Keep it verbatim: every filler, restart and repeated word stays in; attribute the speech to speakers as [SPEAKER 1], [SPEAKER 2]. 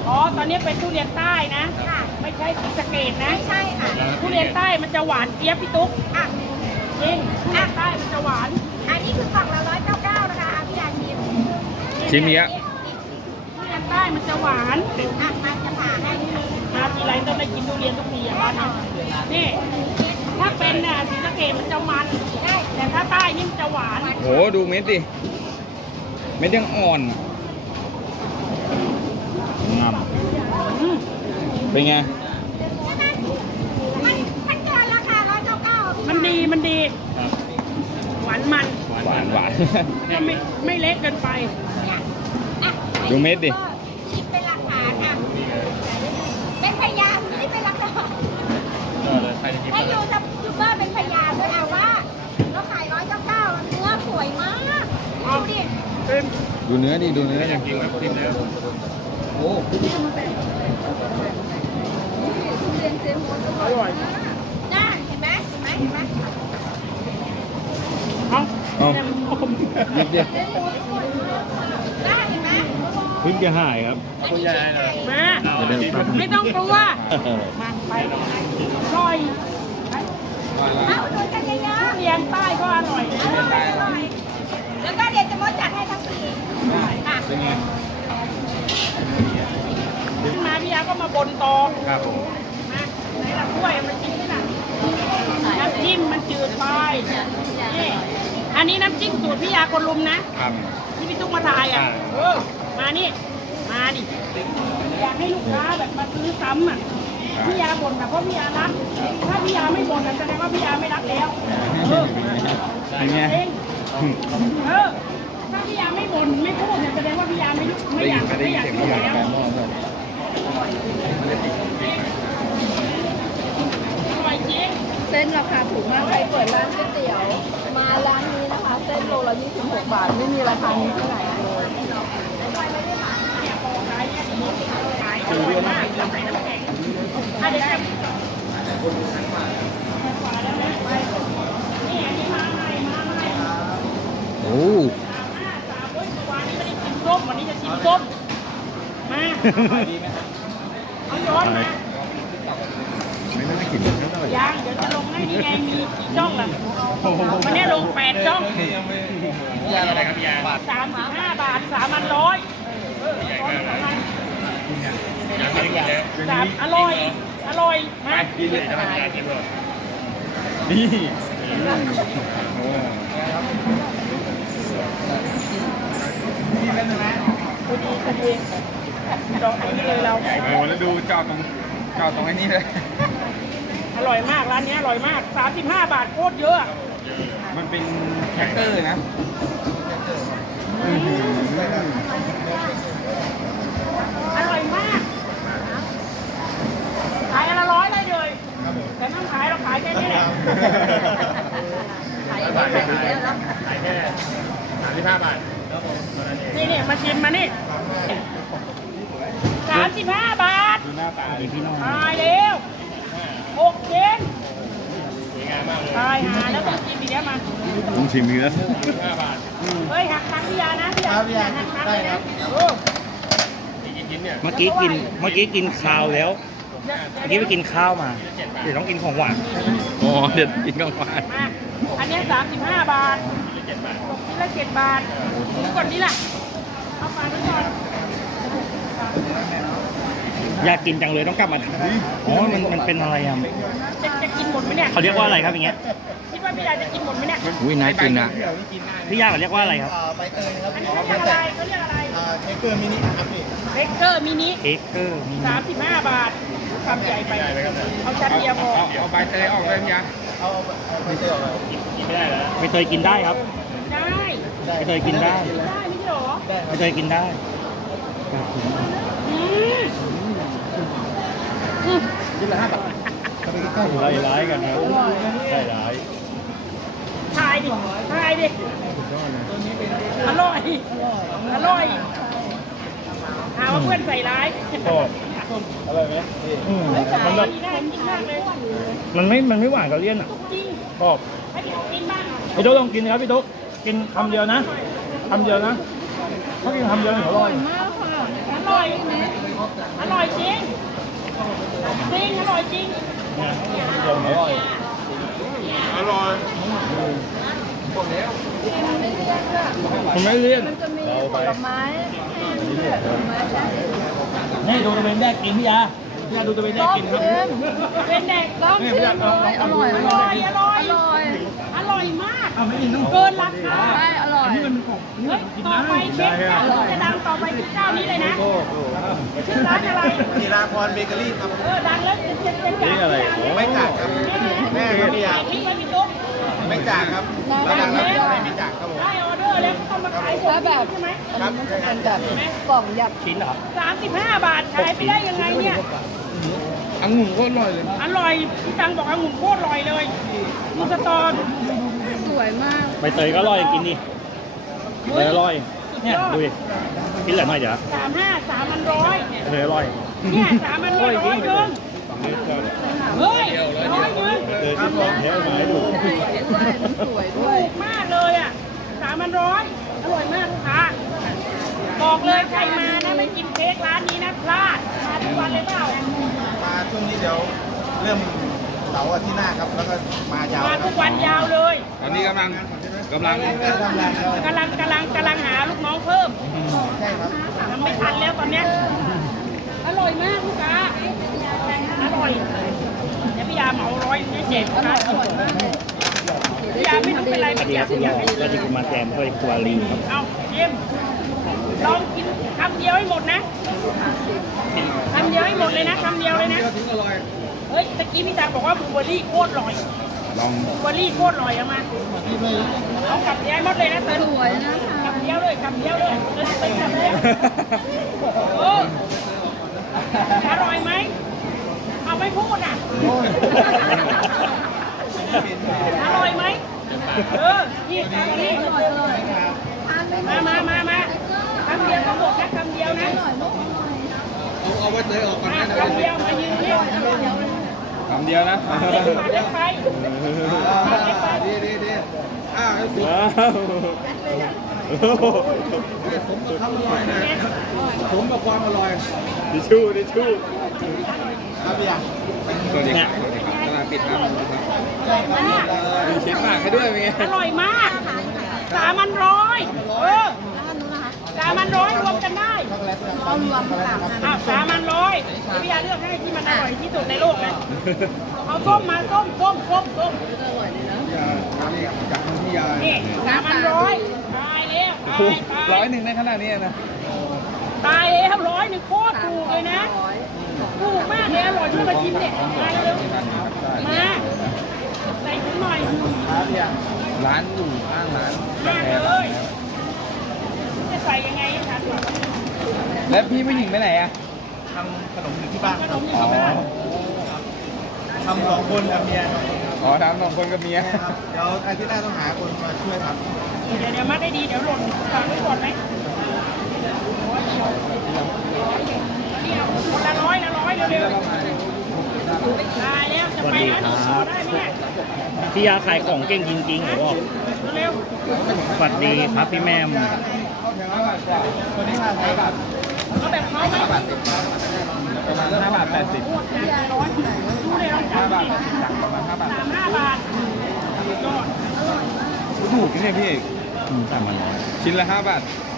[SPEAKER 1] อ๋อตอนนี้เป็นทุเรียนใต้นะค่ะไม่ใช่ศรีสะเกษนะไม่ใช่ค่ะทุเรียนใต้มันจะหวานเจี๊ยบพี่ตุ๊กอ่ะจริงทุเรียนใต้มันจะหวานอันนี้คือกล่องละร้อยเก้าเก้านะคะพี่ยาชิม
[SPEAKER 2] ชิมเนี้ย
[SPEAKER 1] ทุเรียนใต้มันจะหวานอ่ะมาจะผ่าให้มาทีไรต้องได้กินทุเรียนทุกทีอ่ะบ้านนี่ถ้าเป็นน่ะศรีสะเกษมันจะมันแต่ถ้าใต้นี่มันจะหวาน
[SPEAKER 2] โหดูเม็ดดิเม็ดยังอ่อนงามเป็นไง
[SPEAKER 1] มันมันเกินราคาร้อยเก้าเก้ามันดีมันดีหวานมัน
[SPEAKER 2] หวานหวาน
[SPEAKER 1] ก็ไม่ไม่เล็กเกินไป
[SPEAKER 2] ดูเม็ดดิ
[SPEAKER 1] คิดเป็นหลักฐานอ่ะเป็นพยานนี่เป็นหลักฐานให้ยูทูบเบอร์เป็นพยานด้วยเอาว่าเราขายร้อยเก้าเก้าเนื้อสวยมากดูดิ
[SPEAKER 2] ดูเนื้อดิดูเนื้ออยากกินครับกินเนื้อโอ้
[SPEAKER 1] อร่อยได้เห็นไหมเห็นไหมเห็นไหมเอา
[SPEAKER 2] เอานิดเดียว
[SPEAKER 1] ได้เห็นไหม
[SPEAKER 2] เพิ่งจะหายครับ
[SPEAKER 1] มาไม่ต้องกลัวมาไปอร่อยเอาดูกันเยอะๆเรียงใต้ก็อร่อยนะแล้วก็เดี๋ยวจะมดจัดให้ทั้งปีค่ะมาพี่ยาก็มาบนตอง
[SPEAKER 2] ครับผม
[SPEAKER 1] มาไหนละกล้วยมันกินได้หนักน้ำจิ้มมันจืดไปนี่อันนี้น้ำจิ้มสูตรพี่ยาคนลุมนะครับที่พี่ตุ๊กมาถ่ายอ่ะเออมานี่มาดิอยากให้ลูกค้าแบบมาซื้อซ้ำอ่ะพี่ยาบ่นแต่เพราะพี่ยารักถ้าพี่ยาไม่บ่นแสดงว่าพี่ยาไม่รักแล้วเออ
[SPEAKER 2] เป็นไง
[SPEAKER 1] เออถ้าพี่ยาไม่บ่นไม่พูดเนี่ยแสดงว่าพี่ยาไม่ไม่อยากไม่อยากอยู่แล้วอร่อยจริง
[SPEAKER 3] เส้นราคาถูกมากใครเปิดร้านก๋วยเตี๋ยวมาร้านนี้นะคะเส้นโลละยี่สิบหกบาทไม่มีราคานี้ที่ไหนเลย
[SPEAKER 1] คือเรื่องมากใส่น้ำแข็งอ่ะเดี๋ยวจะนี่อันนี้มาใหม่มาใหม่
[SPEAKER 2] โอ้
[SPEAKER 1] วันนี้ไม่ได้ชิมส้มวันนี้จะชิมส้มมาเอาย้อนมา
[SPEAKER 2] ไม่ได้กินเท่าไหร่
[SPEAKER 1] ยังเดี๋ยวจะลงให้นี่ไงมีกี่ช่องล่ะวันนี้ลงแปดช่อง
[SPEAKER 2] ยาอะไรครับยา
[SPEAKER 1] สามสิบห้าบาทสามพันร้อยสามอร่อยอร่อยมา
[SPEAKER 2] กินเลยจะมากินเลยนี่นี่เป็นยังไง
[SPEAKER 1] ดูดีกันเองจองไหนนี่เลยเรา
[SPEAKER 2] โอ้แล้วดูจอดตรงจอดตรงไอ้นี่เลย
[SPEAKER 1] อร่อยมากร้านนี้อร่อยมากสามสิบห้าบาทโคตรเยอะ
[SPEAKER 2] มันเป็นแคคเตอร์นะ
[SPEAKER 1] อร่อยมากขายอันละร้อยเลยเลยแต่ต้องขายเราขายแค่นี้แหละ
[SPEAKER 2] ขายบาทขายแค่สามสิบห้าบาท
[SPEAKER 1] นี่เนี่ยมาชิมมานี่สามสิบห้าบาท
[SPEAKER 2] ดูหน้าตาดีพี่น้อง
[SPEAKER 1] ตายเร็วหกเยนตายหาแล้วต้องกินอีกแล้วมา
[SPEAKER 2] ต้องชิมอีกแล้ว
[SPEAKER 1] เฮ้ยหักตังค์พี่ยานะพี่ยาพี่ยาหักตังค์เลยนะ
[SPEAKER 4] เมื่อกี้กินเมื่อกี้กินข้าวแล้วเมื่อกี้ไปกินข้าวมาเดี๋ยวต้องกินของหวาน
[SPEAKER 2] อ๋อเดี๋ยวกินของหวาน
[SPEAKER 1] มาอันนี้สามสิบห้าบาทกินละเจ็ดบาทถึงก่อนนี้แหละเอาไปไว้ก่อน
[SPEAKER 4] อยากกินจังเลยต้องกลับมาอ๋อมันมันเป็นอะไรอ่ะ
[SPEAKER 1] จะจะกินหมดไหมเนี่ย
[SPEAKER 4] เขาเรียกว่าอะไรครับอย่างเงี้ย
[SPEAKER 1] คิดว่าพี่ยาจะกินหมดไหมเนี่ย
[SPEAKER 2] อุ้ยน่ากินอ่ะ
[SPEAKER 4] พี่ยาเขาเรียกว่าอะไรครับ
[SPEAKER 3] ใบเตยนะครับ
[SPEAKER 1] อันนี้เขาเรียกอะไรเขาเรียกอะไร
[SPEAKER 3] เค้กเกอร์มินิครับพี่
[SPEAKER 1] เค้กเกอร์มินิ
[SPEAKER 4] เค้กเกอร์มินิ
[SPEAKER 1] สามสิบห้าบาทคำใหญ่ไปเอาชั้นเดียวพอ
[SPEAKER 2] เอาใบเตยออกเลยพี่ยา
[SPEAKER 3] เอาใบเตยออกเลย
[SPEAKER 4] กินไม่ได้แล้วใบเตยกินได้ครับ
[SPEAKER 1] ได้
[SPEAKER 4] ใบเตยกินได้
[SPEAKER 1] ได้ไม่ใช่หรอ
[SPEAKER 4] ใบเตยกินได้
[SPEAKER 3] กินละห้าบาท
[SPEAKER 4] ไล่ร้ายกันนะไล่ร้าย
[SPEAKER 1] ทายดิทายดิอร่อยอร่อยหาว่าเพื่อนใส่ร้าย
[SPEAKER 4] ชอบอร่อยไหมมันแบบมันไม่มันไม่หวานกับเลี่ยนอ่ะชอบพี่ตุ๊กลองกินครับพี่ตุ๊กกินคำเดียวนะคำเดียวนะถ้ากินคำเดียวอร่อย
[SPEAKER 3] มากค่ะ
[SPEAKER 1] อร่อยอร่อยจริงจริงอร่อยจริง
[SPEAKER 4] เนี่ยยมอร่อย
[SPEAKER 2] อร่อย
[SPEAKER 4] มันไม่เลี่ยน
[SPEAKER 3] มันจะมีผลไม้ให้เลือกผลไม้ใช่
[SPEAKER 4] นี่ดูตะเวนแดกกินพี่ยาพี่ยาดูตะเวนแด
[SPEAKER 3] ล
[SPEAKER 4] ก
[SPEAKER 3] อง
[SPEAKER 4] กินค
[SPEAKER 3] ชิ
[SPEAKER 4] รับ
[SPEAKER 3] ม
[SPEAKER 1] เป็นเด็ก
[SPEAKER 3] ลองชิมเลยอร่อย
[SPEAKER 1] อ
[SPEAKER 3] อ
[SPEAKER 1] ร่
[SPEAKER 3] ร่
[SPEAKER 1] อ
[SPEAKER 3] อย ย
[SPEAKER 1] อร่อย
[SPEAKER 3] อร่อย
[SPEAKER 1] อร่อยมาก
[SPEAKER 4] เอาไม่กินต้อง
[SPEAKER 1] เกินราคา
[SPEAKER 3] ใช่อร่อย
[SPEAKER 4] อันนี้มันของ
[SPEAKER 1] เฮ้ยต่อไปเช็คเจ้าจะดังต่อไปคือเจ้านี้เลยนะ
[SPEAKER 4] โอ้โห
[SPEAKER 1] ชื่อร้านอะไร
[SPEAKER 2] ธีราพรเบเกอรี่ครับ
[SPEAKER 1] เออดังแล้วจะเป็นเป็น
[SPEAKER 4] นี่อะไร
[SPEAKER 2] ไม่จากครับแม่ครับพี่ยา
[SPEAKER 1] พี่ไปพี่ตุ๊ก
[SPEAKER 2] ไม่จากครับแล้วดังแล้วไม่มีจากครับผม
[SPEAKER 1] ได้ออเดอร์แล้วก็ต้องมาขายสด
[SPEAKER 3] ถ้าแบบ
[SPEAKER 1] ใช่ไหม
[SPEAKER 3] อันนี้มันจะเป็นแบบกล่องยัด
[SPEAKER 4] ชิ้นเหรอ
[SPEAKER 1] สามสิบห้าบาทขายไปได้ยังไงเนี่ย
[SPEAKER 2] องุ่นก็อร่อยเลย
[SPEAKER 1] อร่อยพี่ตังบอกองุ่นโคตรอร่อยเลยมีสตอ
[SPEAKER 3] สวยมาก
[SPEAKER 4] ใบเตยก็อร่อยกินดิใบเตยอร่อยเนี่ยดูดิกินเหลือหน่อยเดี๋ยว
[SPEAKER 1] สามห้าสามพันร้อย
[SPEAKER 4] ใบเตยอร่อย
[SPEAKER 1] เนี่ยสามพันร้อยร้อยหนึ่งเฮ้ยร้อยหนึ่ง
[SPEAKER 4] เตยกินของเนี้ยมาให้ดู
[SPEAKER 3] ใช่ใช่มันสวยด้วย
[SPEAKER 1] ถูกมากเลยอ่ะสามพันร้อยอร่อยมากลูกค้าบอกเลยใครมานะไม่กินเค้กร้านนี้นะพลาดมาทุกวันเลยเปล่า
[SPEAKER 2] มาช่วงนี้เดี๋ยวเริ่มเสาร์อาทิตย์หน้าครับแล้วก็มายาว
[SPEAKER 1] มาทุกวันยาวเลย
[SPEAKER 2] ตอนนี้กำลังกำลังทำงาน
[SPEAKER 1] กำลังกำลังกำลังหาลูกน้องเพิ่ม
[SPEAKER 2] ใช่ครับ
[SPEAKER 1] ทำไม่ทันแล้วตอนเนี้ยอร่อยมากลูกค้าอร่อยเดี๋ยวพี่ยาเหมาร้อยนี่เจ็บนะพี่ยาไม่รู้เป็นไร
[SPEAKER 4] ส
[SPEAKER 1] ไม่
[SPEAKER 4] วัสดี
[SPEAKER 1] เจ็
[SPEAKER 4] ครับ บคุณยายสวัสดีคุณมาแซมสวัสดีคุณวาลีครับ
[SPEAKER 1] เอาเอ็มลองกินคำเดียวให้หมดนะคำเดียวให้หมดเลยนะคำเดียวเลยนะ
[SPEAKER 2] ถึงอร่อย
[SPEAKER 1] เฮ้ยตะกี้พี่ตังบอกว่าบลูเบอร์รี่โคตรอร่อย
[SPEAKER 2] ลอง
[SPEAKER 1] บลูเบอร์รี่โคตรอร่อยเอามาเอากลับเดียวให้หมดเลยนะเติร์น
[SPEAKER 3] สวยนะคะ
[SPEAKER 1] กลับเดียวเลยกลับเดียวเลยเติร์นไปกลับเดียวเอออร่อยไหมเอาไม่พูดอ่ะอร่อยไหมเออนี่คำนี้
[SPEAKER 3] อร่อยอร่อยทานไหม
[SPEAKER 1] มามามามาคำเดียวก็หมดนะคำเดียวนะ
[SPEAKER 3] อร่อยมาก
[SPEAKER 2] เอาเอาไว้เตยออกก่อน
[SPEAKER 1] มา
[SPEAKER 2] นะ
[SPEAKER 1] คำเดียวมายืนเนี่ย
[SPEAKER 2] คำเดียวนะ
[SPEAKER 1] เล็กไปเล็กไปเล็กไป
[SPEAKER 2] ดีดีดีอ่าให้สุด
[SPEAKER 4] ว้าว
[SPEAKER 2] สมกับคำอร่อยนะสมกับความอร่อย
[SPEAKER 4] ดิชูดิชู
[SPEAKER 2] ครับพี่ยาสวัสดีครับสวัสดีครับกำลังปิดน้ำอยู่ครับมีเช็คปากให้ด้วยเป็นไง
[SPEAKER 1] อร่อยมากสามพันร้อยเออสามพันร้อยรวมกันได้
[SPEAKER 3] เอารวมสามอัน
[SPEAKER 1] อ้าวสามพันร้อยเดี๋ยวพี่ยาเลือกให้ที่มันอร่อยที่สุดในโลกนะเอาส้มมาส้มส้มส้มส้ม
[SPEAKER 3] อร่อยเลยนะ
[SPEAKER 2] พี่ยานี่จากพี่ยา
[SPEAKER 1] นี่สามพันร้อยตายแล้วตายตาย
[SPEAKER 2] ร้อยหนึ่งในขนาดนี้นะ
[SPEAKER 1] ตายแล้วร้อยหนึ่งโคตรถูกเลยนะ
[SPEAKER 3] ร้อย
[SPEAKER 1] ถูกมากเลยอร่อยด้วยมาชิมเนี่ยมาเร็วๆมาใส่ถุงหน่อย
[SPEAKER 2] ครับพี่ยาร้านอยู่ข้างร้าน
[SPEAKER 1] มากเลยจะใส่ยังไงคะ
[SPEAKER 2] แล้วพี่ผู้หญิงไปไหนอะทำขนมอยู่ที่บ้าน
[SPEAKER 1] ขนมอยู่ที่บ้าน
[SPEAKER 2] ทำสองคนกับเมียอ๋อทำสองคนกับเมียครับเดี๋ยวอาทิตย์หน้าต้องหาคนมาช่วยครับ
[SPEAKER 1] เดี๋ยวเดี๋ยวมัดได้ดีเดี๋ยวหล่นวางไว้ก่อนไหมคนละร้อยละร้อยเร็วๆตายแล้วจะ
[SPEAKER 4] สวัส
[SPEAKER 1] ไป
[SPEAKER 4] ดี
[SPEAKER 1] ร้าน
[SPEAKER 4] ค
[SPEAKER 1] นี้
[SPEAKER 4] รับ
[SPEAKER 1] ได้ไหมเนี่ย
[SPEAKER 4] พี่ยาขายของเก่งจริงๆผมบอก
[SPEAKER 1] เร็ว
[SPEAKER 4] สวัสดีครับพี่แม่ม
[SPEAKER 2] คนนี้ห้าสิบบาท
[SPEAKER 1] ๆเอาแบบเขาไหม
[SPEAKER 2] ประมาณห้าบาทแปดสิบ
[SPEAKER 1] ปวดหนักร้อยดูเลยลองจับดิ
[SPEAKER 2] ประมาณห้าบาท
[SPEAKER 1] สามห้าบาทยอด
[SPEAKER 2] ถูกนี่เนี่ยพี่เอก
[SPEAKER 4] อืมสามพัน
[SPEAKER 2] ชิ้นละห้าบาท
[SPEAKER 1] อ